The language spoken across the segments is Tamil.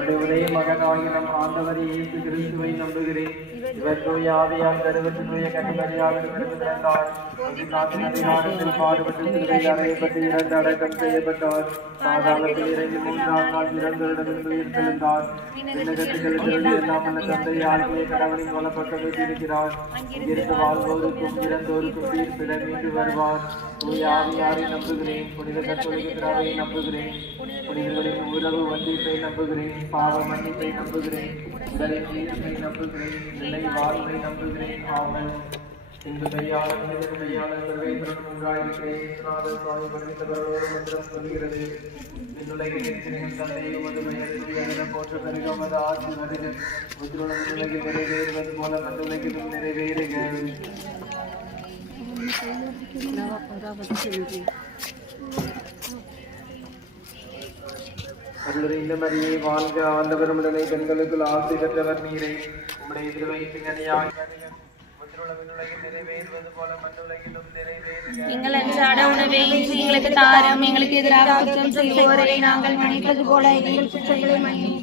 அவருடைய மகனாகிய நம் ஆண்டவர் இயேசு கிறிஸ்துவை நம்புகிறேன். இவர் தூய ஆவியால் கருவற்று தூய கன்னிமரியாக பிறந்தார். நாட்டில் பாடுபட்டு சிலுவையில் அறையப்பட்டு இறந்து அடக்கம் செய்யப்பட்டார். பாதாளத்தில் இறங்கி 3ஆம் நாள் இறந்தவரிடமிருந்து உயிர்த்தெழுந்தார். தந்தை ஆகிய கடவுளின் வலப்பக்கமே இருக்கிறார். இங்கிருந்து வாழ்வோருக்கும் இறந்தோருக்கும் தீர்ப்பிட மீண்டு வருவார். தூய ஆவியாரை நம்புகிறேன். புனித கத்தோலிக்க திராவை நம்புகிறேன். புனிதர்களின் உறவு வந்திப்பை நம்புகிறேன். பாவ மன்னிப்பை நம்புகிறேன். உடலின் நீர்மை நம்புகிறேன். நிலை வாழ்வை நம்புகிறேன். ஆமென். இந்த கையாளர் சர்வேந்திரன் உண்டாயிருக்கிறேன். சுவாமி பண்டிதர்களோடு மந்திரம் சொல்கிறது. விண்ணுலகின் தந்தையை உமது பெயர் போற்ற பெருக உமது ஆட்சி வருக. உலகில் நிறைவேறுவது போல மண்ணுலகிலும் நிறைவேறுக. அருளுரைந்த மரியே வாழ்க. ஆண்டவர் உடனே பெண்களுக்குள் ஆசை பெற்றவர் நீரை. உம்முடைய திருவயிற்றின் எங்கள் அன்றாட உணவை எங்களுக்கு தாரும். எங்களுக்கு எதிராக குற்றம் செய்வோரை நாங்கள் மன்னிப்பது போல எங்கள் குற்றங்களை மன்னியும்.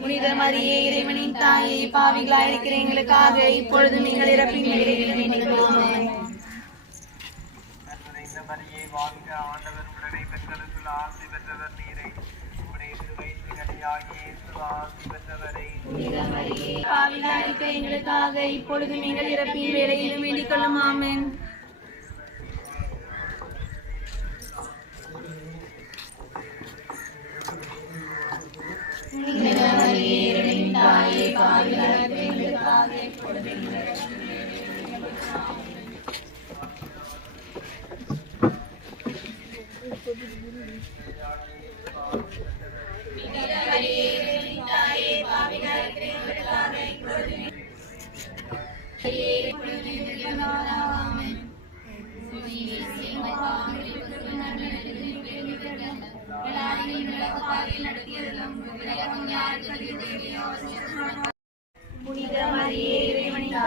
புனித மரியே இறைவனின் தாயே, பாவிகளாய் இருக்கிற எங்களுக்காக இப்பொழுது நீங்கள் இறப்பின் வேளையிலும் வேண்டிக் கொள்ளுங்கள். பாவிகளாய் இருக்கிற எங்களுக்காக இப்பொழுது நீங்கள் இறப்பின் வேளையிலும் வேண்டிக் கொள்ளும். ஆமென். புனித மரியே இறைவனின் தாயே, பாவிகளாய் இருக்கிற எங்களுக்காக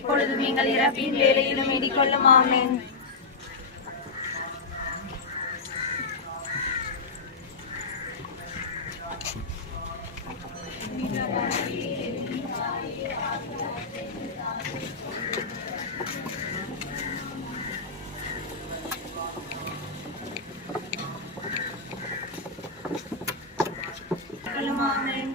இப்பொழுது நீங்கள் இறப்பின் வேளையிலும் வேண்டிக் கொள்ளும். ஆமென். ஆமென்.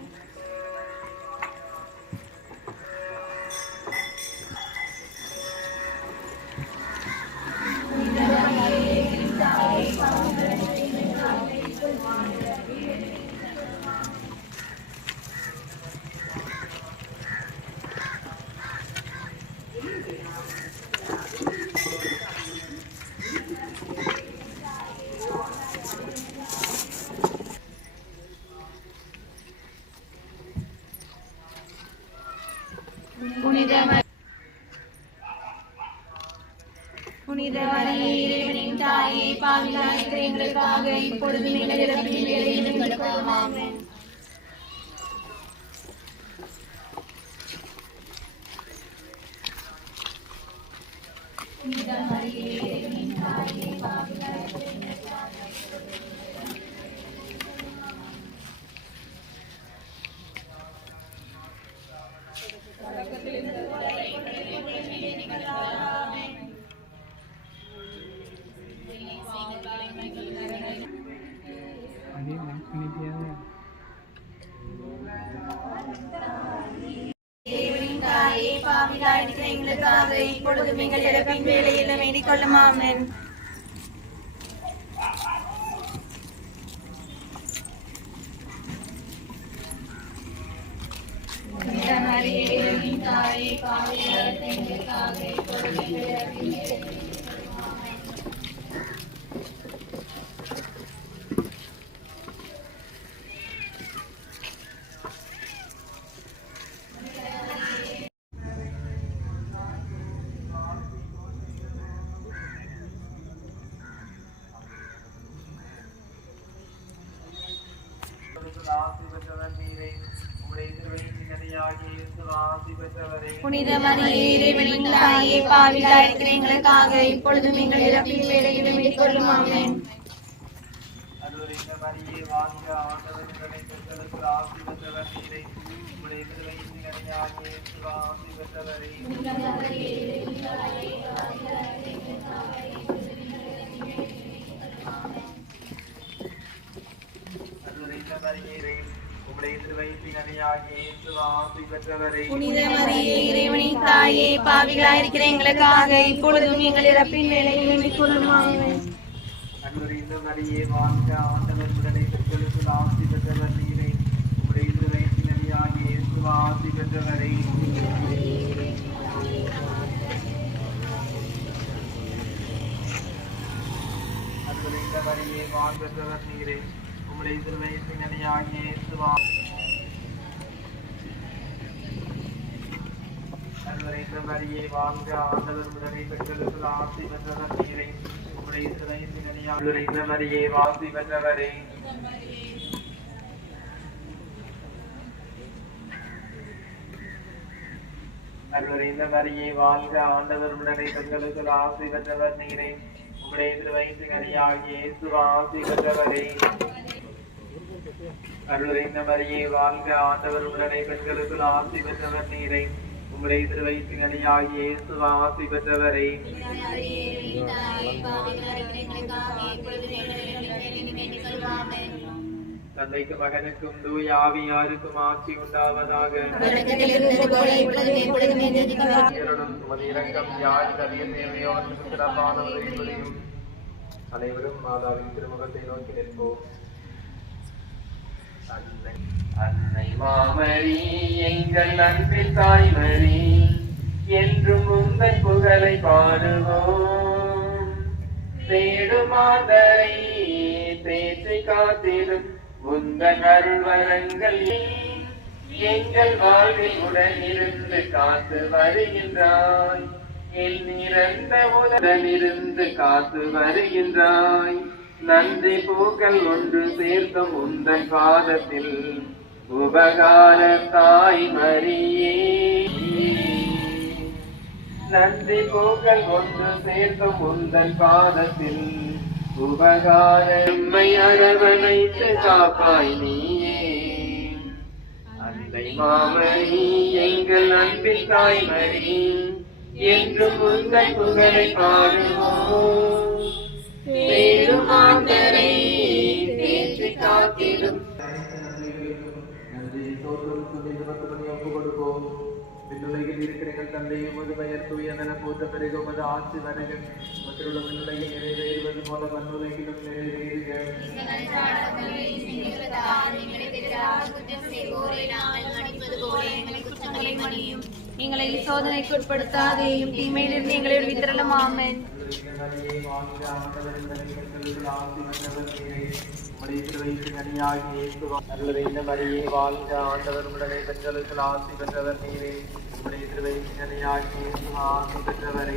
புனித மரியே இறைவனின் தாயே, பாவிகளாய் இருக்கிற எங்களுக்காக இப்பொழுது நீங்கள் இறப்பின் வேளையிலும் வேண்டிக் கொள்ளும். ஆமென். புனித மரியே இறைவனின் தாயே, பாவிகளாய் இருக்கிற எங்களுக்காக எங்களுக்காக இப்பொழுது நீங்கள் இறப்பின் வேளையிலும் வேண்டிக் கொள்ளும். ஆமென். புனித மரியே இறைவனின் தாயே, பாவிகளாய் இருக்கிற எங்களுக்காக இப்பொழுது நீங்கள் இறப்பின் வேளையிலும் புனித மரியே இறைவனின் தாயே பாவிகளாய் இருக்கிற எங்களுக்காக இப்பொழுதும் எங்கள் இறப்பின் வேளையிலும் வேண்டிக் கொள்ளும் ஆமென். அருள்நிறை மரியே வாழ்க, ஆண்டவர் உடனே பெண்களுக்குள் ஆசி பெற்றவர் நீரே. உம்முடைய திருவயிற்றின் கனியாகிய இயேசு ஆசி பெற்றவரே. அருள்நிறை மரியே உம்முடைய திருவயிற்றின் கனியாகிய இயேசு ஆசி பெற்றவரே. புனித மரியே இறைவனின் தாயே பாவிகளாய் இருக்கிற எங்களுக்காக இப்பொழுதும் எங்கள் இறப்பின் வேளையிலும் வேண்டிக் கொள்ளும் ஆமென். அருள்நிறை மரியே வாழ்க, ஆண்டவர் உடனே பெண்களுக்குள் ஆசி பெற்றவர் நீரே. உம்முடைய திருவயிற்றின் கனியாகிய இயேசு ஆசி பெற்றவரே. அருள்நிறை மரியே வாழ்க, பெற்றவர் நீரே. உம்முடைய திருவயிற்றின் கனியாகிய இயேசு அருள்நிறை மரியே வாழ்க, ஆண்டவர் உடனே பெண்களுக்குள் ஆசி பெற்றவர் நீரே. உம்முடைய திருவயிற்றின் கனியாகிய அருள்நிறை மரியே ஆசி பெற்றவரே. அருள்நிறை மரியே வாழ்க, ஆண்டவர் உடனே பெண்களுக்குள் ஆசி பெற்றவர் நீரே. உம்முடைய திருவயிற்றின் கனியாகிய இயேசு ஆசி பெற்றவரே. அருள்நிறை மரியே வாழ்க, ஆண்டவர் உடனே பெண்களுக்குள் ஆசி பெற்றவர் நீரே. உம்முடைய திருவயிற்றின் கனியாகிய இயேசு ஆசி பெற்றவரே. தந்தைக்கு மகனுக்கும் தூய ஆவியாருக்கும் ஆட்சி உண்டாவதாக. உமது இரக்கம் யாருக்கு அதிக தேவையோ அவருக்கு சிறப்பான உதவி புரியும். அனைவரும் மாதாவின் திருமுகத்தை நோக்கி நிற்போம். அன்னை மாமரி எங்கள் அன்பின் தாய்மரி, என்றும் உங்கள் புகழை பாடுவோம். தேடுமாந்தரை தேற்றி காத்திடும் உந்தன் அருள்வரங்கள் எங்கள் வாழ்வில் உடன் இருந்து காத்து வருகின்றாய். எல் நிறந்த உடனிருந்து காத்து வருகின்றாய். நன்றி பூக்கள் ஒன்று சேர்த்தும் உந்தன் பாதத்தில் உபகார தாய் மரியே. நன்றி பூக்கள் ஒன்று சேர்த்தும் உந்தன் பாதத்தில் உபகார உம்மை அரவணைத்து காப்பாய் நீயே. அன்னை மாமரி எங்கள் அன்பின் தாய்மரி, என்றும் உந்தன் புகழை பாடுவோம். தேடுமாந்தரை தேற்றி காத்திடும் நன்றி தோற்றத்துக்கு ஒப்பு கொடுப்போம். விண்ணுலகில் இருக்கிற எங்கள் தந்தையை உமது பெயர் தூயதென போற்ற பிறகு உமது ஆட்சி வருக. மற்றுள்ள விண்ணுலகில் நிறைவேறுவது போல மண்ணுலகிலும் நிறைவேறுக. எங்களை சோதனைக்கு உட்படுத்தாதேயும் தீமையிலிருந்து எங்களை விடுவித்தரலும் ஆமென். அருள்நிறை மரியே வாழ்க, ஆண்டவர் உடனே பெண்களுக்கு ஆசி பெற்றவர் நீரே. உம்முடைய திருவயிற்றின் கனியாகிய இயேசு ஆசி பெற்றவரே. அருள்நிறை மரியே வாழ்க, ஆண்டவர் உடனே பெண்களுக்கு ஆசி பெற்றவர் நீரே. உம்முடைய திருவயிற்றின் கனியாகிய இயேசு ஆசி பெற்றவரே.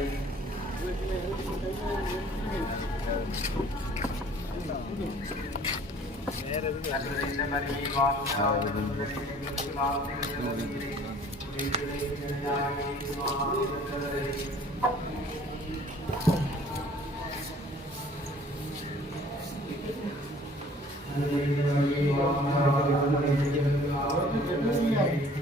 அருள்நிறை மரியே வாழ்க, ஆண்டவர் உடனே பெண்களுக்கு ஆசி பெற்றவர் நீரே.